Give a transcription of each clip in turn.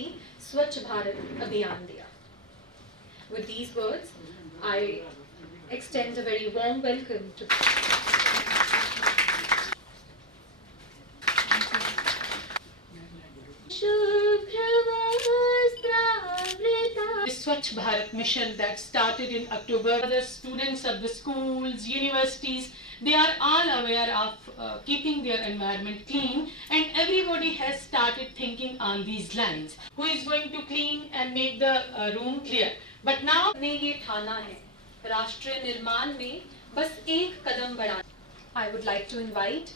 स्वच्छ भारत अभियान दिया। With these words, I extend a very warm welcome to Swachh Bharat mission that started in October. The students of the schools, universities, they are all aware of keeping their environment clean, and everybody has started thinking on these lines. Who is going to clean and make the room clear? But now ने ये ठाना है राष्ट्र निर्माण में बस एक कदम बढ़ाना. I would like to invite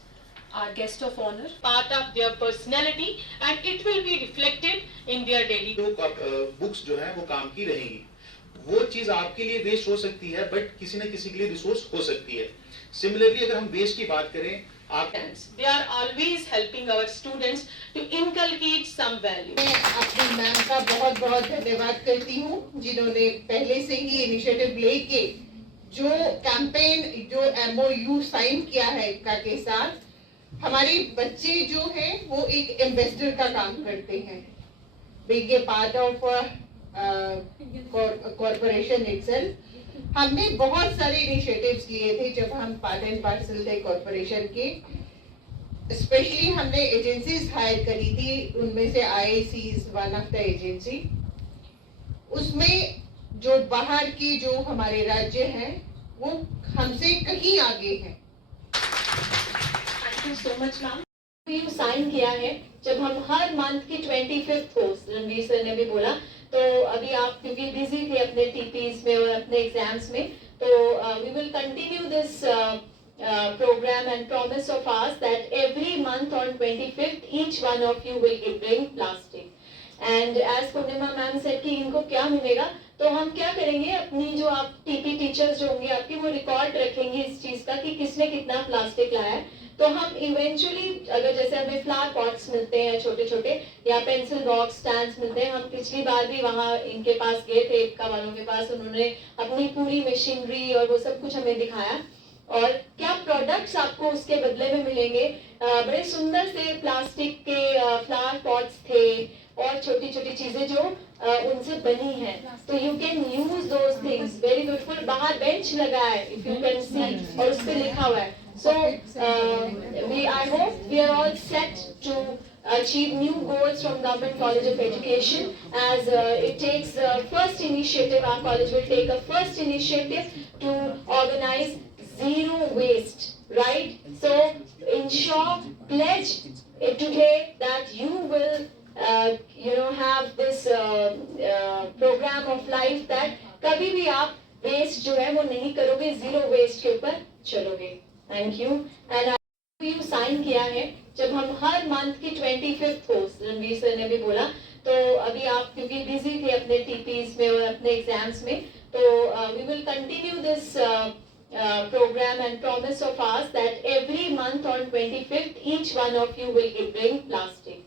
our guest of honor, part of their personality, and it will be reflected in their daily. Books जो है वो काम की रहेंगी. वो चीज आपके लिए वेस्ट हो सकती है, बट किसी न किसी के लिए रिसोर्स हो सकती है. सिमिलरली अगर हम वेस्ट की बात करें, They are always helping our students to inculcate some value. मैं अपनी मैम का बहुत बहुत धन्यवाद करती हूँ जिन्होंने पहले से ही इनिशिएटिव लेके जो कैंपेन जो MOU साइन किया है इक्का के साथ. हमारे बच्चे जो हैं वो एक इन्वेस्टर का काम करते हैं, being a part of corporation itself. हमने बहुत सारे इनिशिएटिव्स लिए थे जब हम पार्ट एंड पार्सल थे कॉर्पोरेशन के. स्पेशली हमने एजेंसीज हायर करी थी, उनमें से IIC is one of the agency. उसमें जो बाहर की जो हमारे राज्य हैं वो हमसे कहीं आगे हैं. Thank you so much, ma'am. MOU sign किया है जब हम हर मंथ की 25th को, रणवीर सर ने भी बोला, तो अभी आप क्योंकि बिजी थे अपने टीपीज में और अपने एग्जाम्स में, तो we will continue this program and promise of ours that every month on 25th each one of you will bring plastic. And as Purnima ma'am said कि इनको क्या मिलेगा, तो हम क्या करेंगे, अपनी जो आप टीपी टीचर्स जो होंगे आपकी वो रिकॉर्ड रखेंगे इस चीज का कि किसने कितना प्लास्टिक लाया है. तो हम इवेंचुअली अगर जैसे हमें फ्लावर पॉट्स मिलते हैं छोटे छोटे या पेंसिल बॉक्स स्टैंड्स मिलते हैं, हम पिछली बार भी वहाँ इनके पास गए थे, इक्का वालों के पास, उन्होंने अपनी पूरी मशीनरी और वो सब कुछ हमें दिखाया और क्या प्रोडक्ट्स आपको उसके बदले में मिलेंगे. बड़े सुंदर से प्लास्टिक के फ्लावर पॉट्स थे और छोटी छोटी चीजें जो उनसे बनी है, तो you can use those things. Very beautiful. बाहर बेंच लगा है, इफ यू कैन सी, और उस पे लिखा हुआ है. So I hope we are all set to achieve new goals from Government College of Education as it takes first initiative. Our college will take a first initiative to organize zero waste, right? So ensure, pledge today that you will have this program of life that कभी भी आप waste जो है वो नहीं करोगे, zero waste के ऊपर चलोगे. Thank you. And MOU sign किया है जब हम हर मंथ की 25th को, रणवीर सर ने भी बोला, तो अभी आप क्योंकि बिजी थे अपने टीपीज में और अपने एग्जाम्स में, तो we will continue this program and promise of ours that every month on 25th each one of you will bring plastic.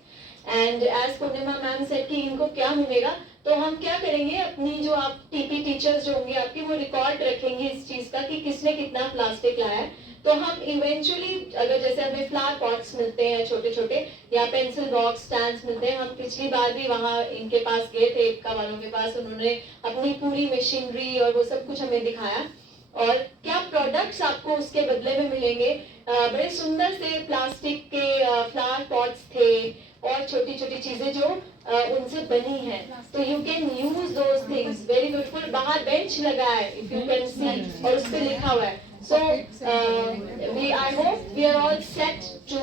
And as Purnima ma'am said कि इनको क्या मिलेगा, तो हम क्या करेंगे, अपनी जो आप टीपी टीचर्स जो होंगे आपकी वो रिकॉर्ड रखेंगे इस चीज का कि किसने कितना प्लास्टिक लाया है. तो हम इवेंचुअली अगर जैसे हमें फ्लावर पॉट्स मिलते हैं छोटे छोटे या पेंसिल बॉक्स स्टैंड्स मिलते हैं, हम पिछली बार भी वहाँ इनके पास गए थे, इक्का वालों के पास, उन्होंने अपनी पूरी मशीनरी और वो सब कुछ हमें दिखाया और क्या प्रोडक्ट्स आपको उसके बदले में मिलेंगे. बड़े सुंदर से प्लास्टिक के फ्लावर पॉट्स थे और छोटी छोटी चीजें जो उनसे बनी है, तो you can use those things. Very beautiful. बाहर बेंच लगा है, इफ यू कैन सी, और उस पे लिखा हुआ है. So I hope we are all set to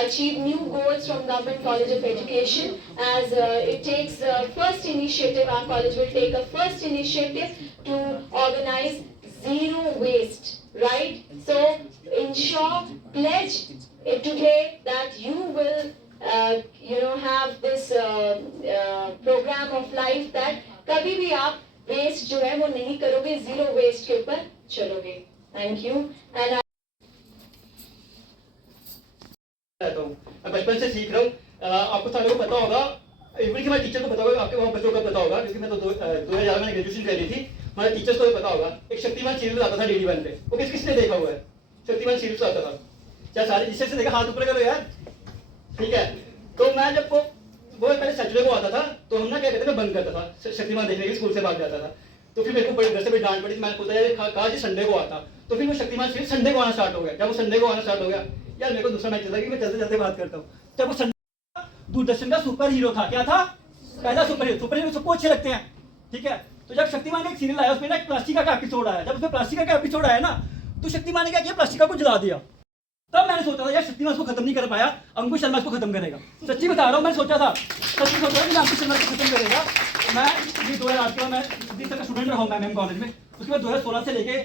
achieve new goals from Government College of Education as it takes first initiative. Our college will take a first initiative to organize zero waste, right? So ensure, pledge today that you will have this program of life that कभी भी आप waste जो है वो नहीं करोगे, zero waste के ऊपर चलोगे. Thank you. And बचपन से सीख रहा हूँ. आपको सारे को पता होगा, इवन कि मैं टीचर को पता होगा, आपके वहाँ बच्चों को पता होगा, क्योंकि मैं तो 2000 में ग्रेजुएशन कर रही थी. हमारे टीचर्स को भी पता होगा, एक शक्तिमान सीरियल आता था DD1 पे. वो किसने देखा हुआ है? शक्तिमान सीरियल आता था. क्या सारे टीचर्स ने देखा? हाथ ऊपर करो यार. ठीक है. तो मैं जब वो पहले सच सैटरडे को आता था तो हम ना क्या कहते थे, बंद करता था शक्तिमान देखने के, स्कूल से भाग जाता था। तो फिर मेरे को बड़े घर से बड़ी डांट पड़ी, मैंने सोचा यार कहा जी संडे को आता, तो फिर वो शक्तिमान फिर संडे को आना स्टार्ट हो गया। जब वो संडे को आना स्टार्ट हो गया, यार मेरे को दूसरा मैच चला कि मैं चलते चलते बात करता हूँ। जब वो संडे दूरदर्शन का सुपर हीरो था, क्या था, पहला सुपर हीरो सबको अच्छे लगते हैं, ठीक है। तो जब शक्तिमान का एक सीरियल आया, उसमें ना प्लास्टिका का एपिसोड आया, जब उसमें प्लास्टिका का एपिसोड आया ना, तो शक्तिमान ने क्या किया, प्लास्टिका को जला दिया। तब मैंने सोचा था यार शक्तिमान को खत्म नहीं कर पाया, अंकुश शर्मा इसको खत्म करेगा। सच्ची बता रहा हूँ, मैंने सोचा था, सच्ची सोचा था कि अंकुश शर्मा को खत्म करेगा। मैं अभी 2008 के मैं 20 तक का स्टूडेंट रहा हूँ मैम कॉलेज में। उसके बाद 2016 से लेके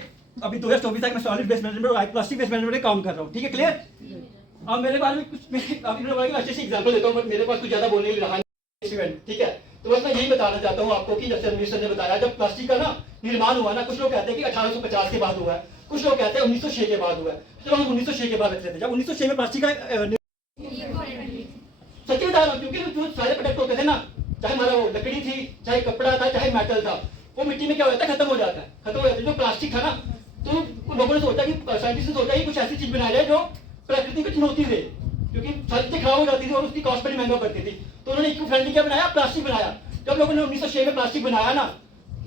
अभी 2024 तक मैं सॉलिड वेस्ट मैनेजमेंट और प्लास्टिक वेस्ट मैनेजमेंट में काम कर रहा हूँ, ठीक है, क्लियर। अब मेरे बारे में कुछ अच्छे से एग्जाम्पल देता हूँ, बट मेरे पास कुछ ज्यादा बोलने के लिए रहा, ठीक है। तो बस मैं यही बताना चाहता हूँ आपको कि जैसे रणवीर सर ने बताया, जब प्लास्टिक का ना निर्माण हुआ ना, कुछ लोग कहते हैं कि 1850 के बाद हुआ है, कुछ लोग कहते हैं 1906 के बाद हुआ है। चलो हम 1906 के बाद रख लेते हैं। जब 1906 में प्लास्टिक का सच्ची बता रहा हूँ, क्योंकि जो सारे प्रोडक्ट होते थे ना, चाहे हमारा वो लकड़ी थी, चाहे कपड़ा था, चाहे मेटल था, वो मिट्टी में क्या हो जाता है, खत्म हो जाता है, खत्म हो जाता है। जो प्लास्टिक था ना, तो लोगों ने सोचा कि साइंटिस्ट ने सोचा कि कुछ ऐसी चीज बनाई जाए जो प्रकृति को चुनौती दे, क्योंकि सारी चीजें खराब हो जाती थी और उसकी कॉस्ट बड़ी महंगा पड़ती थी। तो उन्होंने इको फ्रेंडली क्या बनाया, प्लास्टिक बनाया। जब लोगों ने 1906 में प्लास्टिक बनाया ना,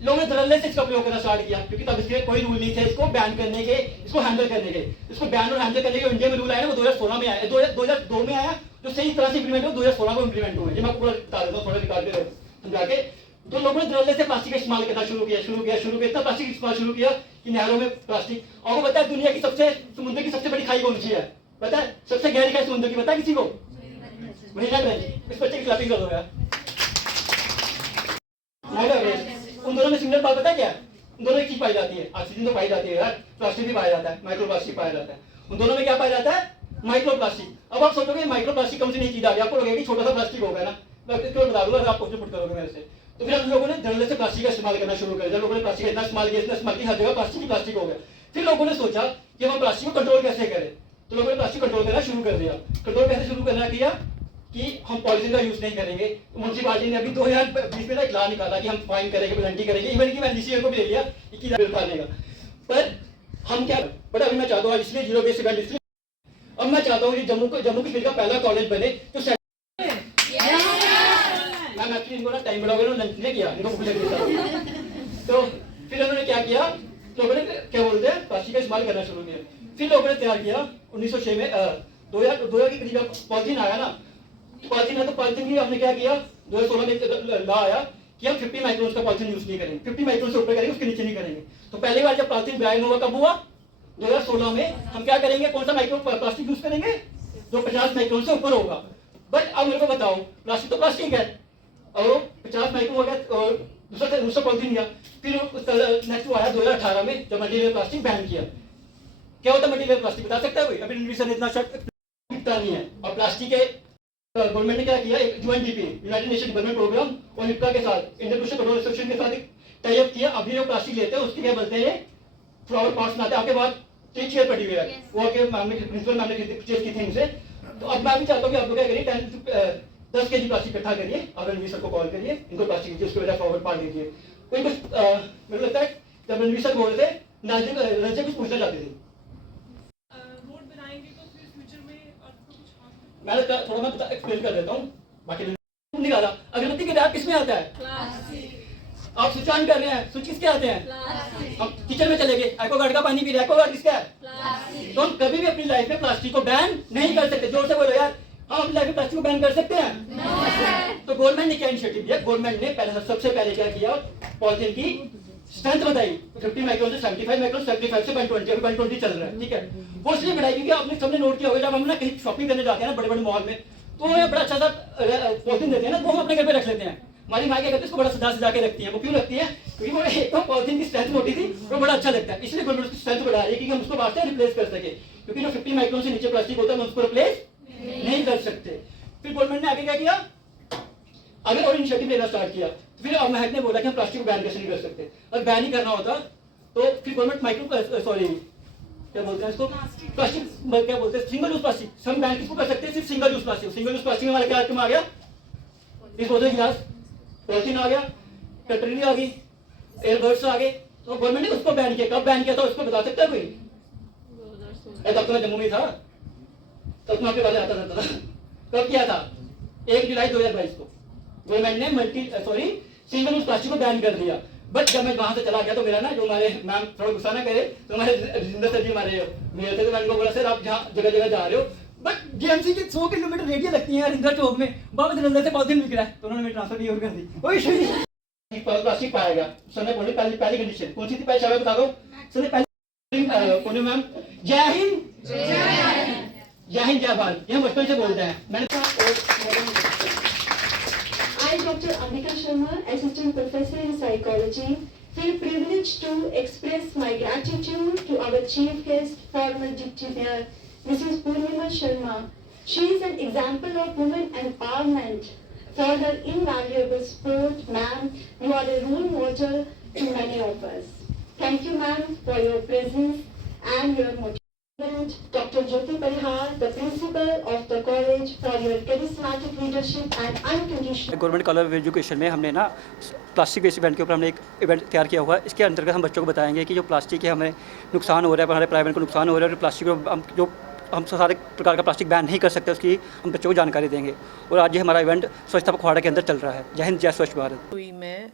लोगों ने धड़ल्ले से इसका प्रयोग करना स्टार्ट किया, क्योंकि तब इसके कोई रूल नहीं थे इसको बैन करने के, इसको हैंडल करने के। इसको बैन और हैंडल करने के इंडिया में रूल आया ना, वो 2016 में आया, 2002 में आया, जो सही तरह से इंप्लीमेंट हुआ 2016 में इंप्लीमेंट हुआ। ये मैं पूरा बता देता हूँ, थोड़ा रिकॉर्ड पे समझा के। तो लोगों ने धड़ल्ले से प्लास्टिक का इस्तेमाल करना शुरू किया, इतना प्लास्टिक इस्तेमाल शुरू किया कि नहरों में प्लास्टिक। आपको पता है दुनिया की सबसे समुद्र की सबसे बड़ी खाई कौन सी है, पता है, सबसे गहरी खाई समुद्र की, पता है किसी को, मरीना ट्रेंच। इस बच्चे की क्लैपिंग कर दो यार। उन दोनों में सिमिलर बात पता है क्या है, उन दोनों में चीज पाई जाती है, ऑक्सीजन तो पाई जाती है यार, प्लास्टिक भी पाया जाता है, माइक्रो प्लास्टिक पाया जाता है। उन दोनों में क्या पाया जाता है, माइक्रो प्लास्टिक। अब आप सोचोगे माइक्रो प्लास्टिक कौन सी नई चीज आ गई, आपको लगेगा कि छोटा सा प्लास्टिक होगा ना, मैं इसको बता दूंगा, आप क्वेश्चन पुट करोगे मेरे से। तो फिर हम लोगों ने धड़ल्ले से प्लास्टिक का इस्तेमाल करना शुरू कर दिया। लोगों ने प्लास्टिक का इतना इस्तेमाल किया, हर जगह प्लास्टिक ही प्लास्टिक हो गया। फिर लोगों ने सोचा कि हम प्लास्टिक को कंट्रोल कैसे करें, तो लोगों ने प्लास्टिक कंट्रोल करना शुरू कर दिया। कंट्रोल कैसे शुरू करना किया कि हम पॉलिथीन का यूज नहीं करेंगे। म्युनिसिपालिटी ने अभी 2020 में एक लॉ निकाला कि हम फाइन करेंगे, पेनल्टी करेंगे, इवन कि मैंने डीसीए को भी दे दिया 21,000 बिल पाने का। पर हम क्या, बट अभी मैं चाहता हूँ इसलिए जीरो वेस्ट इवेंट, इसलिए अब मैं चाहता हूँ कि जम्मू कश्मीर का पहला कॉलेज बने जो मैम एक्चुअली इनको ना टाइम बड़ा हो गया, लंच नहीं किया, इनको भूख लगी थी। तो फिर उन्होंने क्या किया, लोगों ने क्या बोलते हैं प्लास्टिक का इस्तेमाल करना शुरू किया। फिर लोगों ने तैयार किया 1906 में 2000 के करीब पॉलिथीन आया ना, पॉलिथीन है, तो पॉलिथीन की हमने क्या किया, 2016 में लॉ आया कि हम 50 माइक्रोन का पॉलिथीन यूज नहीं करेंगे, 50 माइक्रोन से ऊपर करेंगे, उसके नीचे नहीं करेंगे। तो पहली बार जब पॉलिथीन बैन हुआ कब हुआ, 2016 में। हम क्या करेंगे, कौन सा माइक्रो प्लास्टिक यूज करेंगे, जो 50 माइक्रोन से ऊपर होगा। बट अब मेरे को बताओ, प्लास्टिक तो प्लास्टिक है और 50 माइक्रोन हो गया और दूसरा पॉलिथीन लिया। फिर नेक्स्ट वो आया 2018 में, जब मटेरियल प्लास्टिक बैन किया। क्या होता है मटेरियल प्लास्टिक, बता सकता है कोई, अभी रणवीर सर ने इतना शर्ट नहीं है। और प्लास्टिक के गवर्नमेंट ने क्या किया, एक UNDP united nation development programme और निपका के साथ, इंडियन पोल्यूशन कंट्रोल एसोसिएशन के साथ टाई अप किया। अभी जो प्लास्टिक लेते हैं उसके क्या बोलते हैं, फ्लावर पॉट्स बनाते हैं। आपके पास 3 चेयर पड़ी हुई है, वो आके प्रिंसिपल मैम ने परचेज की थी उनसे। तो अब मैं भी चाहता हूँ कि आप लोग क्या करिए, 10 केजी प्लास्टिक इकट्ठा करिए और रणवीर सर को कॉल करिए, इनको प्लास्टिक दीजिए, उसके वजह फॉरवर्ड पार्ट दीजिए। कोई कुछ मुझे लगता है जब रणवीर सर बोल रहे थे, रंजे कुछ पूछना चाहते थे। मैं थोड़ा मैं एक्सप्लेन कर देता हूँ, बाकी निकाला। अगरबत्ती के डैप किसमें आता है, आप स्विच ऑन कर रहे हैं, स्विच किसके आते हैं, हम किचन में चले गए, एक्वागार्ड का पानी पी रहे हैं, एक्वागार्ड किसका है, तो हम कभी भी अपनी लाइफ में प्लास्टिक को बैन नहीं कर सकते। जोर से बोलो यार, हम अपनी लाइफ में प्लास्टिक को बैन कर सकते हैं। तो गवर्नमेंट ने क्या इनिशिएटिव लिया, गवर्नमेंट ने सबसे पहले क्या किया, पॉलिथीन की स्ट्रेंथ बताई, 50 माइक्रोन से 75 माइक्रोन, 75 से 120 चल रहा है, ठीक है। वो इसलिए बढ़ाई क्योंकि आपने सबने नोट किया होगा, जब हम ना कहीं शॉपिंग करने जाते हैं ना, बड़े बड़े मॉल में, तो वो बड़ा अच्छा सा पॉलिथीन देते हैं ना, वो हम अपने घर पे रख लेते हैं। हमारी माँ क्या करती है, इसको बड़ा सजा के रखती है। वो क्यों रखती है, क्योंकि वो एक तो पॉलिथीन की स्ट्रेंथ मोटी थी, वो बड़ा अच्छा लगता है, इसलिए गवर्नमेंट उसकी स्ट्रेंथ बढ़ा रही है कि हम उसको बाद में रिप्लेस कर सके, क्योंकि जो 50 माइक्रोन से नीचे प्लास्टिक होता है हम उसको रिप्लेस नहीं कर सकते। फिर गवर्नमेंट ने आगे क्या किया, आगे और इनिशिएटिव लेना स्टार्ट किया। फिर अब महक ने बोला कि हम प्लास्टिक को बैन कैसे नहीं कर सकते, अगर बैन ही करना होता तो फिर गवर्नमेंट क्या बोलते हैं इसको, प्लास्टिक क्या बोलते हैं, सिंगल यूज प्लास्टिक, हम बैन किसको कर सकते हैं, सिर्फ single use plastic. Single use plastic में हमारा क्या आइटम आ गया, डिस्पोजल गिलास, पॉलिथीन आ गया, कटलरी आ गई, एयरबड्स आ गए। तो गवर्नमेंट ने उसको बैन किया। कब बैन किया था उसको बता सकता है कोई, तब तो मैं जम्मू में था, तब तो आपके बारे आता था। कब किया था, 1 जुलाई 2022 को गवर्नमेंट ने सिंगल यूज प्लास्टिक को बैन कर दिया। बट जब मैं वहां से चला गया तो मेरा ना जो हमारे मैम थोड़ा गुस्सा ना करे तो हमारे राजेंद्र सर जी हमारे मेरे थे, तो मैंने उनको बोला सर आप जहाँ जगह जगह जा रहे हो बट जीएमसी के 100 किलोमीटर रेडियस लगती है इंदिरा चौक में, बाबा जलंधर से पॉलिथीन बिक रहा है, तो उन्होंने मेरी ट्रांसफर नहीं कर दी। वही प्लास्टिक पाया गया सर ने बोली पहली कंडीशन कौन सी थी, पहले बता दो सर ने पहली पूनम मैम। जय हिंद जय हिंद जय भारत, ये हम बचपन से बोलते हैं। मैंने I, Dr. Ambika Sharma, Assistant Professor in Psychology, feel privileged to express my gratitude to our Chief Guest, former Deputy Mayor, Mrs. Purnima Sharma. She is an example of women empowerment. For her invaluable support, ma'am, you are a role model to many of us. Thank you, ma'am, for your presence and your motivation. Dr. Jyoti Parihar, the principal of the college, for your charismatic leadership and unconditional. Government college of education में हमने ना plastic waste event के ऊपर हमने एक event तैयार किया हुआ है। इसके अंतर्गत हम बच्चों को बताएंगे कि जो प्लास्टिक है हमें नुकसान हो रहा है, हमारे प्राइवेट को नुकसान हो रहा है, और प्लास्टिक को हम सारे प्रकार का प्लास्टिक बैन नहीं कर सकते, उसकी हम बच्चों को जानकारी देंगे। और आज ये हमारा इवेंट स्वच्छता पखवाड़ा के अंदर चल रहा है। जय हिंद जय स्वच्छ भारत। में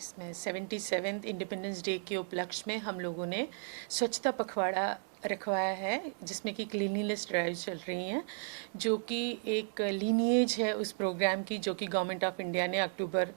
इसमें 77वें इंडिपेंडेंस डे के उपलक्ष्य में हम लोगों ने स्वच्छता पखवाड़ा रखवाया है, जिसमें कि क्लीनलीनेस ड्राइव चल रही हैं, जो कि एक लीनिएज है उस प्रोग्राम की जो कि गवर्नमेंट ऑफ इंडिया ने अक्टूबर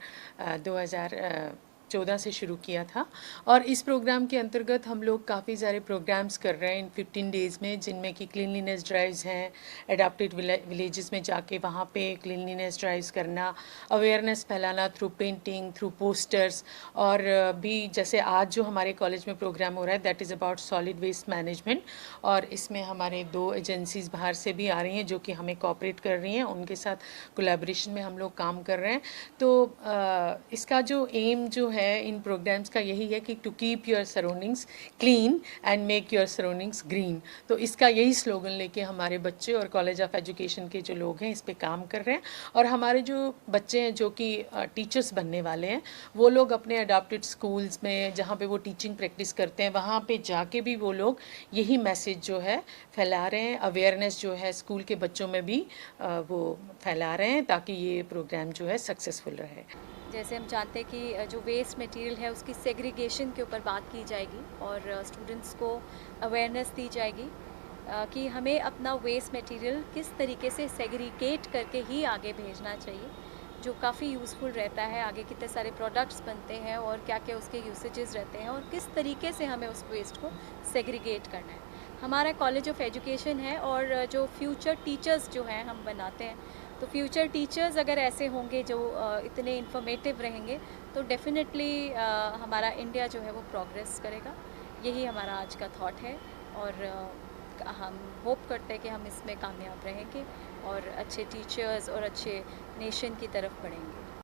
2014 से शुरू किया था। और इस प्रोग्राम के अंतर्गत हम लोग काफ़ी सारे प्रोग्राम्स कर रहे हैं इन 15 डेज़ में, जिनमें कि क्लीनलीनेस ड्राइव्स हैं, एडाप्टेड विलेजेस में जाके वहाँ पे क्लीनलीनेस ड्राइव्स करना, अवेयरनेस फैलाना थ्रू पेंटिंग, थ्रू पोस्टर्स, और भी जैसे आज जो हमारे कॉलेज में प्रोग्राम हो रहा है that is about solid waste management, और इसमें हमारे 2 एजेंसीज़ बाहर से भी आ रही हैं जो कि हमें कोऑपरेट कर रही हैं, उनके साथ कोलैबोरेशन में हम लोग काम कर रहे हैं। तो इसका जो एम जो है इन प्रोग्राम्स का यही है कि to keep your surroundings clean and make your surroundings green. तो इसका यही स्लोगन लेके हमारे बच्चे और कॉलेज ऑफ एजुकेशन के जो लोग हैं इस पे काम कर रहे हैं, और हमारे जो बच्चे हैं जो कि टीचर्स बनने वाले हैं वो लोग अपने अडॉप्टेड स्कूल्स में जहाँ पे वो टीचिंग प्रैक्टिस करते हैं वहाँ पे जाके भी वो लोग यही मैसेज जो है फैला रहे हैं, अवेयरनेस जो है स्कूल के बच्चों में भी वो फैला रहे हैं, ताकि ये प्रोग्राम जो है सक्सेसफुल रहे। जैसे हम जानते हैं कि जो वेस्ट मटेरियल है उसकी सेग्रीगेशन के ऊपर बात की जाएगी और स्टूडेंट्स को अवेयरनेस दी जाएगी कि हमें अपना वेस्ट मटेरियल किस तरीके से सेग्रीगेट करके ही आगे भेजना चाहिए, जो काफ़ी यूज़फुल रहता है। आगे कितने सारे प्रोडक्ट्स बनते हैं और क्या क्या उसके यूसेजेस रहते हैं और किस तरीके से हमें उस वेस्ट को सेग्रीगेट करना है। हमारा कॉलेज ऑफ एजुकेशन है और जो फ्यूचर टीचर्स जो हैं हम बनाते हैं, तो फ्यूचर टीचर्स अगर ऐसे होंगे जो इतने इन्फॉर्मेटिव रहेंगे तो डेफिनेटली हमारा इंडिया जो है वो प्रोग्रेस करेगा। यही हमारा आज का थॉट है और हम होप करते हैं कि हम इसमें कामयाब रहेंगे और अच्छे टीचर्स और अच्छे नेशन की तरफ बढ़ेंगे।